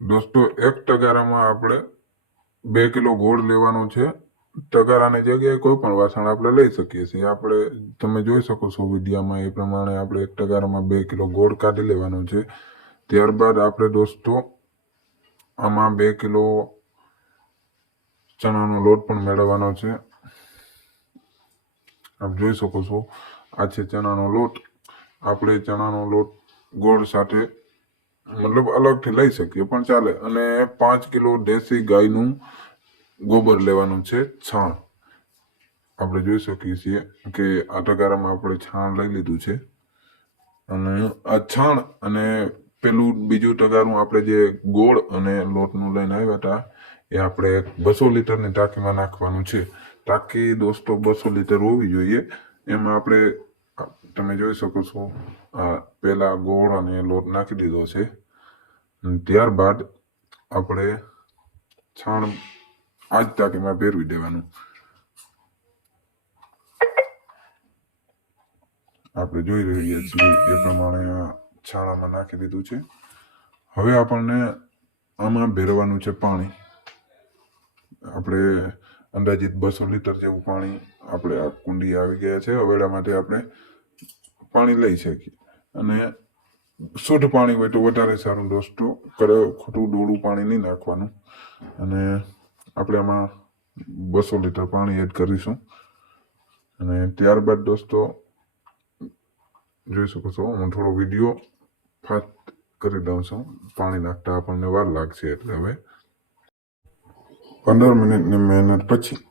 દોસ્તો 1 તગારામાં આપણે 2 કિલો ગોળ લેવાનો છે। તગારાની જગ્યાએ કોઈ પણ વાસણ આપણે લઈ શકીએ છીએ। આપણે તમે જોઈ શકો છો વિડીયોમાં એ પ્રમાણે આપણે 1 તગારામાં 2 કિલો ગોળ કાઢી લેવાનો છે। ત્યારબાદ આપણે દોસ્તો આમાં 2 કિલો ચણાનો લોટ પણ મેળવવાનો છે। આપ જોઈ શકો છો આ છે ચણાનો લોટ। આપણે ચણાનો લોટ ગોળ સાથે मतलब अलगથી લઈ શકીએ પણ ચાલે। અને 5 કિલો દેશી ગાયનું ગોબર લેવાનું છે, છાણ। આપણે જોઈ શકીએ છીએ કે આ તગારામાં આપણે છાણ લઈ લીધું છે। અને આ છાણ અને પેલું બીજું તગારું આપણે જે ગોળ અને લોટનું લઈને આવ્યા હતા એ આપણે 200 લીટરની ટાંકીમાં નાખવાનું છે। ટાંકી દોસ્તો 200 લીટર હોવી જોઈએ। એમાં આપણે તમે જોઈ શકો છો પહેલા ગોળ અને લોટ નાખી દીધો છે। ત્યારબાદ આપણે છાણ આ જ ટાંકીમાં ભેરવી દેવાનું। આપણે જોઈ રહ્યા છીએ એ પ્રમાણે છાણામાં નાખી દીધું છે। હવે આપણને આમાં ભેરવાનું છે પાણી। આપણે અંદાજિત 200 લીટર જેવું પાણી આપણે આ કુંડી આવી ગયા છે। હવેડામાંથી આપણે પાણી લઈ શકીએ અને શુદ્ધ પાણી હોય તો વધારે સારું દોસ્તો। ખોટું ડોળું પાણી નહીં નાખવાનું। અને આપણે આમાં 200 લીટર પાણી એડ કરીશું। અને ત્યારબાદ દોસ્તો જોઈ શકો છો હું થોડો વિડીયો ફાસ્ટ કરી દઉં છું। પાણી નાખતા આપણને વાર લાગશે એટલે હવે 15 મિનિટની મહેનત પછી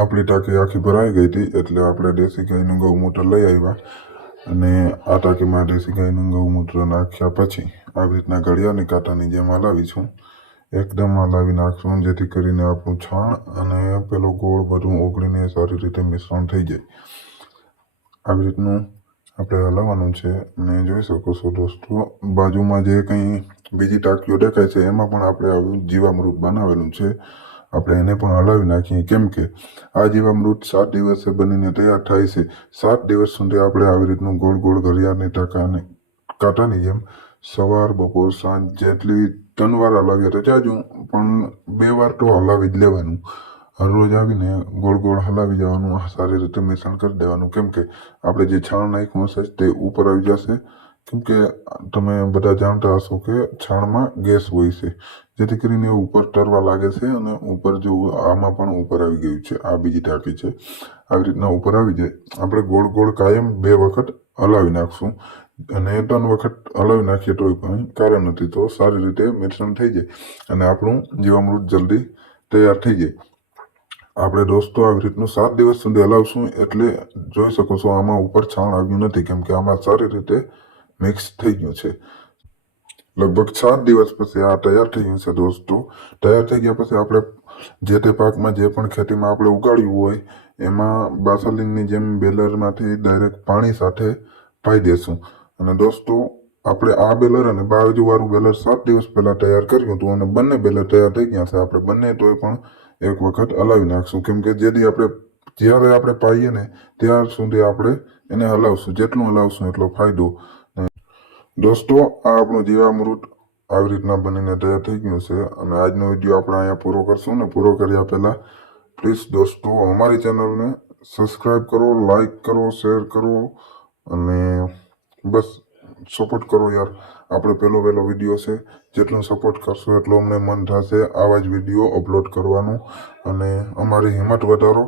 આપણી ટાંકી આખી ભરાઈ ગઈ હતી। એટલે આપણે દેશી ગાયનું ગૌમૂત્ર લઈ આવ્યા અને આ ટાંકીમાં દેશી ગાયનું ગૌમૂત્ર નાખ્યા પછી આવી રીતના ઘડિયાળની કાંટાની જેમ હલાવીશું। એકદમ હલાવી નાખશું જેથી કરીને આપણું છાણ અને પેલો ગોળ બધું ઓગળીને સારી રીતે મિશ્રણ થઈ જાય। આવી રીતનું આપણે હલાવવાનું છે। અને જોઈ શકો છો દોસ્તો બાજુમાં જે કંઈ બીજી ટાંકીઓ દેખાય છે એમાં પણ આપણે આવું જીવામૃત બનાવેલું છે। આપણે એને પણ હલાવી નાખીએ કેમ કે આ જીવામૃત 7 દિવસે બનીને તૈયાર થાય છે। 7 દિવસ સુધી આપણે આવી રીતનું ગોળ ગોળ ઘડિયાળની કાંટાની જેમ સવાર બપોર સાંજ જેટલી 3 વાર હલાવીએ તો જાજુ પણ 2 વાર તો હલાવી જ લેવાનું। રોજ આવીને ગોળ ગોળ હલાવી જવાનું, સારી રીતે મિશ્રણ કરી દેવાનું કેમ કે આપણે જે છાણ નાખ્યું હશે તે ઉપર આવી જશે। કેમ કે તમે બધા જાણતા હશો કે છાણમાં ગેસ હોય છે જેથી કરીને એ ઉપર તરવા લાગે છે અને ઉપર જો આમાં પણ ઉપર આવી ગયું છે। આ બીજી ટાંકી છે। આવી રીતના ઉપર આવી જાય આપણે ગોળ ગોળ કાયમ 2 વખત હલાવી નાખશું। અને 3 વખત હલાવી નાખીએ તોય પણ કારણ નથી તો સારી રીતે મિશ્રણ થઈ જાય અને આપણું જીવામૃત જલ્દી તૈયાર થઈ જાય। આપણે દોસ્તો આવી રીતનું 7 દિવસ સુધી હલાવશું એટલે જોઈ શકો છો આમાં ઉપર છાણ આવ્યું નથી કેમ કે આમાં સારી રીતે મિક્સ થઈ ગયું છે। લગભગ 7 દિવસ પછી આ તૈયાર થઈ ગયું છે દોસ્તો। તૈયાર થઈ ગયા પછી આપણે જે તે પાકમાં જે પણ ખેતીમાં આપણે ઉગાડ્યું હોય એમાં બાસલીનની જેમ બેલરમાંથી ડાયરેક્ટ પાણી સાથે પાઈ દેશું। અને દોસ્તો આપણે આ બેલર અને બાજુવાળું બેલર 7 દિવસ પહેલા તૈયાર કર્યું હતું અને બંને બેલર તૈયાર થઈ ગયા છે। આપણે બંને તોય પણ 1 વખત હલાવી નાખશું કેમ કે જ્યારે આપણે પાઈએ ને ત્યાર સુધી આપણે એને હલાવશું। જેટલું હલાવશું એટલો ફાયદો। દોસ્તો આ આપણું જીવામૃત આવી રીતના બનીને તૈયાર થઈ ગયું છે। અને આજનો વિડીયો આપણે અહીંયા પૂરો કરશું ને પૂરો કર્યા પહેલા પ્લીઝ દોસ્તો અમારી ચેનલને સબસ્ક્રાઈબ કરો, લાઈક કરો, શેર કરો અને બસ સપોર્ટ કરો યાર। આપણે પહેલો વિડીયો છે। જેટલું સપોર્ટ કરશો એટલું અમને મન થશે આવા જ વિડીયો અપલોડ કરવાનું અને અમારી હિંમત વધારો।